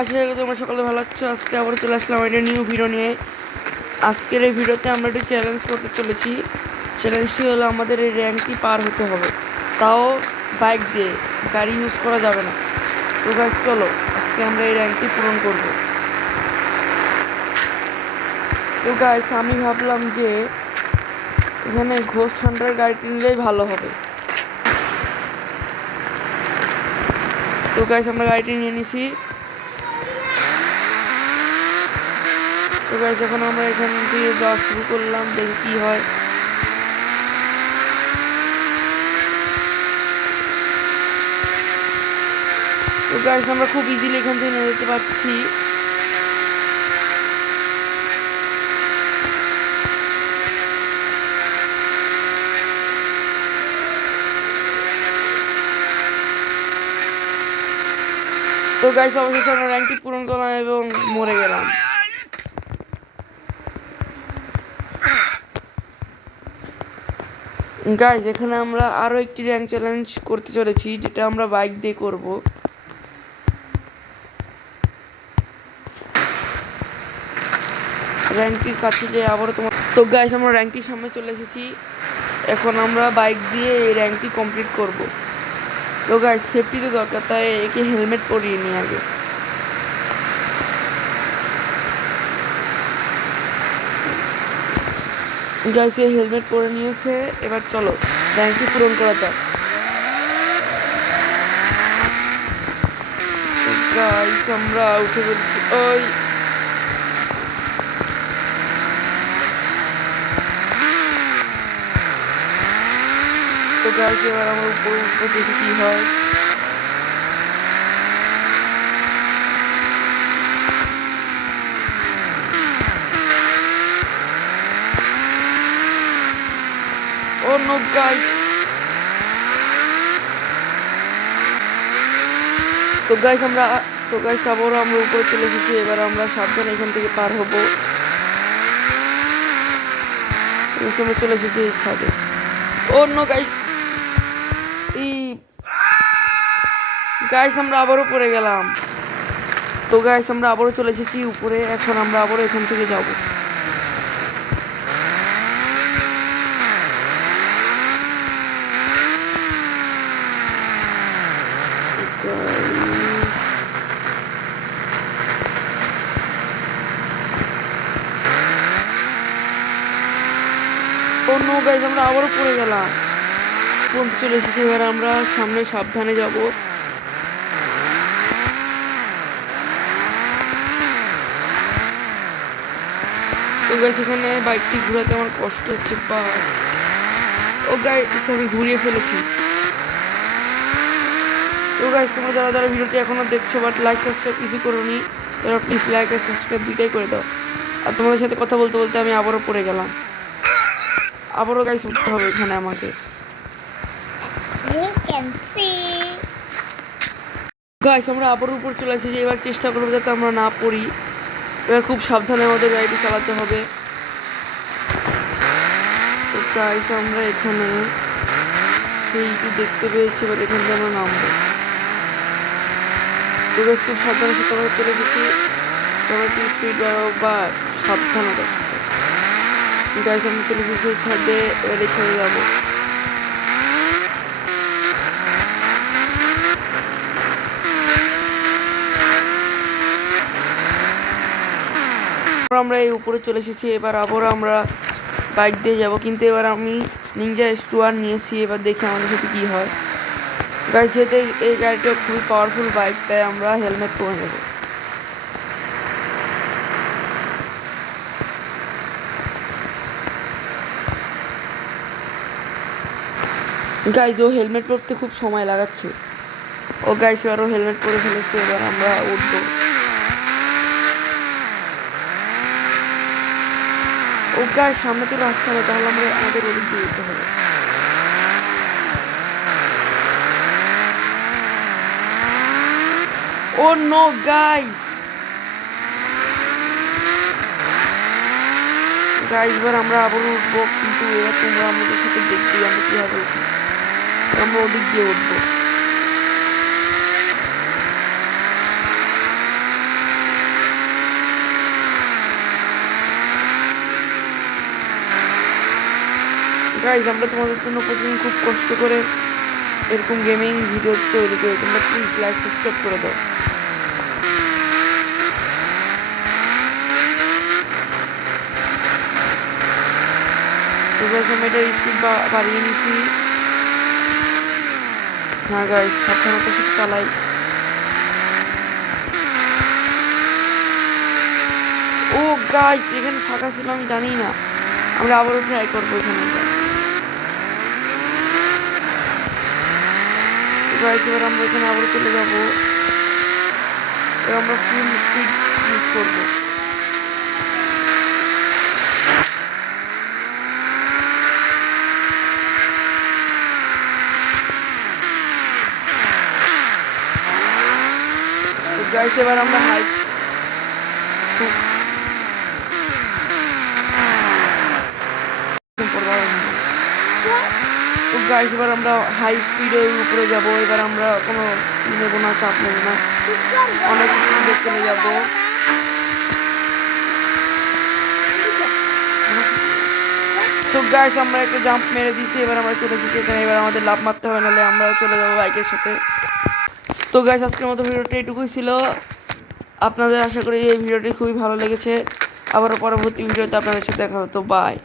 আশা করি তোমরা সকলে ভালো আছো। আজকে আবার চলে আসলাম একটা নিউ ভিডিও নিয়ে। আজকের এই ভিডিওতে আমরা একটি চ্যালেঞ্জ করতে চলেছি। চ্যালেঞ্জটি হলো আমাদের এই র্যাঙ্কটি পার হতে হবে, তাও বাইক দিয়ে, গাড়ি ইউজ করা যাবে না। তো গাইস চলো আজকে আমরা এই র্যাঙ্কটি পূরণ করব। তো গাইস আমি ভাবলাম যে এখানে ঘোস্ট হান্টার গাড়িটি নিলেই ভালো হবে। তো গাইস আমরা গাড়িটি নিয়ে নিছি। তো গাইস এখন আমরা এখান দিয়ে যাওয়া শুরু করলাম, দেখি কি হয়। তো গাইস আমরা খুব ইজিলি এখান থেকে নিয়ে যেতে পারছি। তো গাইস অবশেষে আমরা র্যাঙ্কটি পূরণ করলাম এবং মরে গেলাম। গাইস এখানে আমরা আরো একটি র্যাঙ্ক চ্যালেঞ্জ করতে চলেছি, যেটা আমরা বাইক দিয়ে করব। র্যাঙ্কটির কাছে যে আবারও তোমার তো গাইস আমরা র্যাঙ্কটির সামনে চলে এসেছি। এখন আমরা বাইক দিয়ে এই র্যাঙ্কটি কমপ্লিট করব। তো গাইস সেফটি তো দরকার, তাই একে হেলমেট পরিয়ে নিই আগে। গাইস এই হেলমেট পরে নিয়েছে, এবার চলো র্যাঙ্কটি পূরণ করা যাক। গাইস আমরা উঠে পড়ছি। ওই তো গাইস এবার আমরা উপরে উঠবো, দেখি কি হয়। ও নো গাইস। তো গাইস আবারও আমরা উপরে চলে এসেছি। এবার আমরা সাবধানে এখান থেকে পার হব। আমরা চলে এসেছি এই ছাদে। ও নো গাইস, এই গাইস আমরা আবারও পড়ে গেলাম। তো গাইস আমরা আবারও চলে এসেছি উপরে। এখন আমরা আবারও এখান থেকে যাব। ও নো গাইস আমরা আবারও পড়ে গেলাম। পৌঁছে চলে এসেছি। এবার আমরা সামনে সাবধানে যাব। তো গাইস এখানে বাইকটি ঘোরাতে আমার কষ্ট হচ্ছে। ও গাইস আমি ঘুরিয়ে ফেলেছি। তো গাইস তোমরা যারা যারা ভিডিওটি এখনো দেখছো বাট লাইক সাবস্ক্রাইব কিছু করোনি, তারা প্লিজ লাইক আর সাবস্ক্রাইব দুইটাই করে দাও। আর তোমাদের সাথে কথা বলতে বলতে আমি আবারও পড়ে গেলাম। আবারও গাইস উঠতে হবে এখানে আমাকে। গাইস আমরা আবারও উপর চলে আসি। যে এবার চেষ্টা করবো যাতে আমরা না পড়ি। এবার খুব সাবধানে আমাদের গাড়িটি চালাতে হবে। তো গাইস আমরা এখানে সেইটি দেখতে পেয়েছি, এবার এখান থেকে আমরা নামবো। তো গাইস খুব সাবধানে সাথে আমরা চলে এসেছি। তোমরা একটু স্পিড বাড়াও বা সাবধানতা। গাইস আমি চলে এসেছি ছাদে। এবার এই ছাদে যাবো। আমরা এই উপরে চলে এসেছি। এবার আবারও আমরা বাইক দিয়ে যাব, কিন্তু এবার আমি নিনজা S2R নিয়েছি। এবার দেখি আমাদের সাথে কি হয়। গাইস যেহেতু এই গাড়িটা খুবই পাওয়ারফুল বাইক, তাই আমরা হেলমেট পরে নেব। গাইস ও হেলমেট পরতে খুব সময় লাগাচ্ছে। ও গাইস এবারও হেলমেট পরে ফেলেছে। এবার আমরা উঠবো। ও গাইস সামনে তো রাস্তা নেই, তাহলে আমাদের ওদিক দিয়ে যেতে হবে। ও নো গাইস, এবার আমরা আবার উঠবো, কিন্তু এবার তোমরা আমাদের সাথে দেখবি আমরা কিভাবে উঠি। আমরা ওদিক দিয়ে উঠবো। গাইজ আমরা তোমাদের জন্য প্রতিদিন খুব কষ্ট করে এরকম গেমিং ভিডিও তৈরি করি, তোমরা প্লিজ লাইক সাবস্ক্রাইব করে দাও। তো গাইজ আমি এটার স্পিড বাড়িয়ে নিছি। হ্যাঁ গাইজ সাবধানতার সাথে চালাই। ও গাইজ এখানে ফাঁকা ছিল আমি জানি না, আমরা আবারও ট্রাই করবো এখানে। গাইজ এবার আমরা এখানে আবারও চলে যাবো, এবার আমরা ফুল স্পিড ইউজ করবো। গাইস এবার আমরা হাই গাইস এবার আমরা হাই স্পিডের উপরে যাব। এবার আমরা কোনো নেবো না, চাপ নেবো না, অনেক স্পিডে চলে যাব। তো গাইস আমরা একটা জাম্প মেরে দিচ্ছি, এবার আমরা চলে এসেছি এখানে। এবার আমাদের লাভ মারতে হবে, নাহলে আমরা চলে যাবো বাইকের সাথে। তো গাইস আজকের মতো ভিডিওটা এটুকুই ছিল। আপনাদের আশা করি এই ভিডিওটি খুবই ভালো লেগেছে। আবারও পরবর্তী ভিডিওতে আপনাদের সাথে দেখা হতো। বাই।